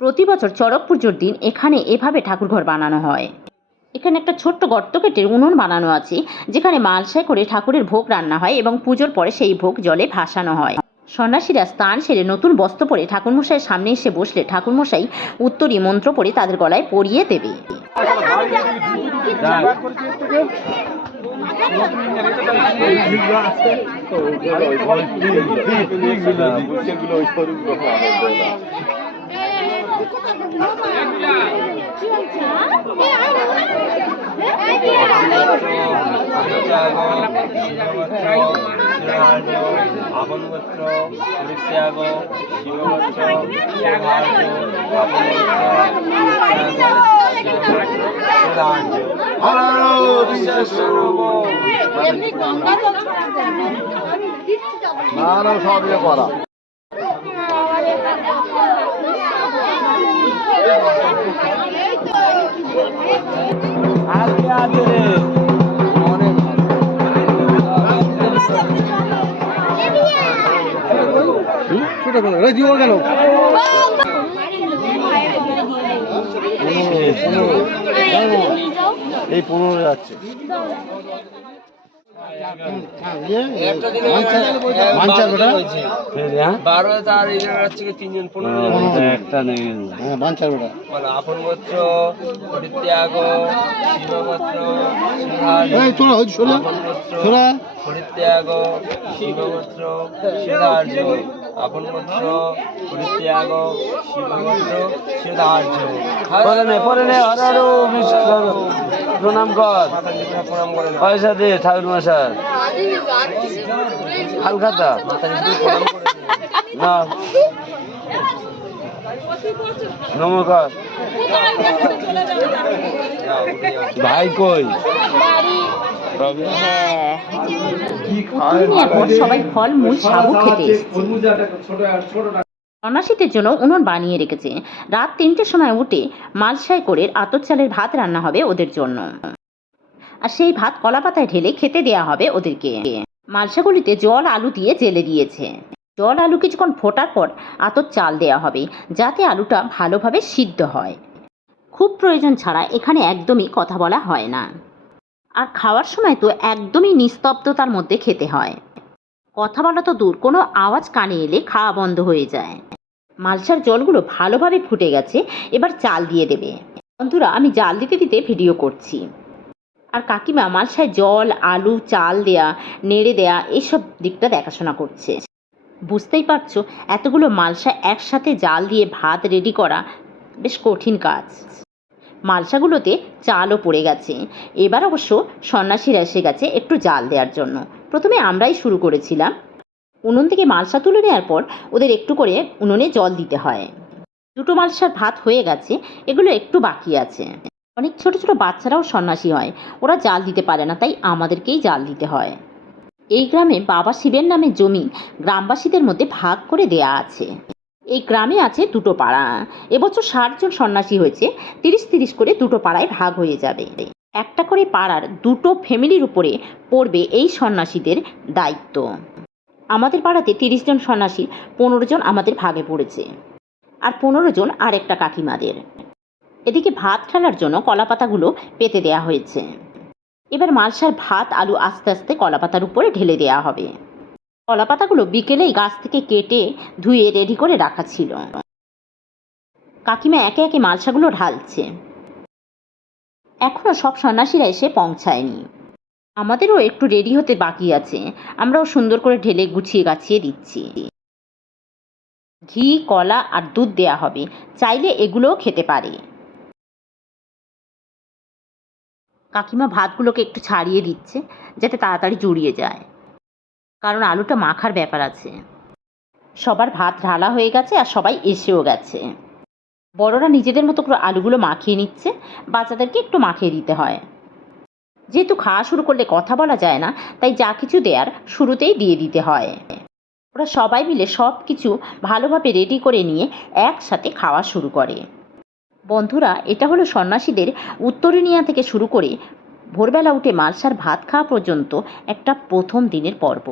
প্রতি বছর চড়ক পুজোর দিন এখানে এভাবে ঠাকুরঘর বানানো হয়। এখানে একটা ছোট্ট গর্ত কেটে উনুন বানানো আছে, যেখানে মালসায় করে ঠাকুরের ভোগ রান্না হয় এবং পুজোর পরে সেই ভোগ জলে ভাসানো হয়। সন্ন্যাসীরা স্নান সেরে নতুন বস্ত্র পরে ঠাকুরমশাইয়ের সামনে এসে বসলে ঠাকুরমশাই উত্তরী মন্ত্র পড়ে তাদের গলায় পরিয়ে দেবে। এই 15 যাচ্ছে। পরিত্যাগ শিবগোত্র সিদ্ধার্য আপন গোত্র পরিত্যাগ শিবগোত্র সিদ্ধার্য। প্রণাম কর, প্রণাম করে পয়সা দে ঠাকুর মশাই, হালখাতা না নমস্কার। ভাই কই? সবাই ফল মূল সাবু খেতে এসেছে। সন্ন্যাসীদের জন্য উনুন বানিয়ে রেখেছে। রাত 3টের সময় উঠে মালসায় করে আতপ চালের ভাত রান্না হবে ওদের জন্য, আর সেই ভাত কলা পাতায় ঢেলে খেতে দেয়া হবে ওদেরকে। মালসাগুলিতে জল আলু দিয়ে জেলে দিয়েছে। জল আলু কিছুক্ষণ ফোটার পর আতপ চাল দেয়া হবে, যাতে আলুটা ভালোভাবে সিদ্ধ হয়। খুব প্রয়োজন ছাড়া এখানে একদমই কথা বলা হয় না, আর খাওয়ার সময় তো একদমই নিস্তব্ধতার মধ্যে খেতে হয়। কথা বলা তো দূর, কোনো আওয়াজ কানে এলে খাওয়া বন্ধ হয়ে যায়। মালসার জলগুলো ভালোভাবে ফুটে গেছে, এবার চাল দিয়ে দেবে। বন্ধুরা, আমি জাল দিতে দিতে ভিডিও করছি, আর কাকিমা মালসায় জল আলু চাল দেয়া নেড়ে দেয়া এইসব দিকটা দেখাশোনা করছে। বুঝতেই পারছো, এতগুলো মালসা একসাথে জাল দিয়ে ভাত রেডি করা বেশ কঠিন কাজ। মালসাগুলোতে চালও পড়ে গেছে। এবার অবশ্য সন্ন্যাসীরা এসে গেছে একটু জাল দেওয়ার জন্য। প্রথমে আমরাই শুরু করেছিলাম। উনুন থেকে মালসা তুলে নেওয়ার পর ওদের একটু করে উনুনে জল দিতে হয়। 2টো মালসার ভাত হয়ে গেছে, এগুলো একটু বাকি আছে। অনেক ছোট ছোট বাচ্চারাও সন্ন্যাসী হয়, ওরা জাল দিতে পারে না, তাই আমাদেরকেই জাল দিতে হয়। এই গ্রামে বাবা শিবের নামে জমি গ্রামবাসীদের মধ্যে ভাগ করে দেয়া আছে। এই গ্রামে আছে 2টো পাড়া। এবছর 60 জন সন্ন্যাসী হয়েছে, 30-30 করে 2টো পাড়ায় ভাগ হয়ে যাবে। একটা করে পাড়ার 2টো ফ্যামিলির উপরে পড়বে এই সন্ন্যাসীদের দায়িত্ব। আমাদের পাড়াতে 30 জন সন্ন্যাসী 15 জন আমাদের ভাগে পড়েছে, আর 15 জন আরেকটা কাকিমাদের। এদিকে ভাত ঢালার জন্য কলাপাতাগুলো পেতে দেয়া হয়েছে। এবার মালসার ভাত আলু আস্তে আস্তে কলাপাতার উপরে ঢেলে দেয়া হবে। কলাপাতাগুলো বিকেলেই গাছ থেকে কেটে ধুয়ে রেডি করে রাখা ছিল। কাকিমা একে একে মালসাগুলো ঢালছে। এখনো সব সন্ন্যাসীরা এসে পৌঁছায়নি, আমাদেরও একটু রেডি হতে বাকি আছে। আমরাও সুন্দর করে ঢেলে গুছিয়ে গাছিয়ে দিচ্ছি। ঘি কলা আর দুধ দেয়া হবে, চাইলে এগুলোও খেতে পারে। কাকিমা ভাতগুলোকে একটু ছাড়িয়ে দিচ্ছে যাতে তাড়াতাড়ি জুড়িয়ে যায়, কারণ আলুটা মাখার ব্যাপার আছে। সবার ভাত ঢালা হয়ে গেছে আর সবাই এসেও গেছে। বড়রা নিজেদের মতো করে আলুগুলো মাখিয়ে নিচ্ছে, বাচ্চাদেরকে একটু মাখিয়ে দিতে হয়। যেহেতু খাওয়া শুরু করলে কথা বলা যায় না, তাই যা কিছু দেয়ার শুরুতেই দিয়ে দিতে হয়। ওরা সবাই মিলে সব কিছু ভালোভাবে রেডি করে নিয়ে একসাথে খাওয়া শুরু করে। বন্ধুরা, এটা হলো সন্ন্যাসীদের উত্তরে নেওয়া থেকে শুরু করে ভোরবেলা উঠে মালসার ভাত খাওয়া পর্যন্ত একটা প্রথম দিনের পর্ব।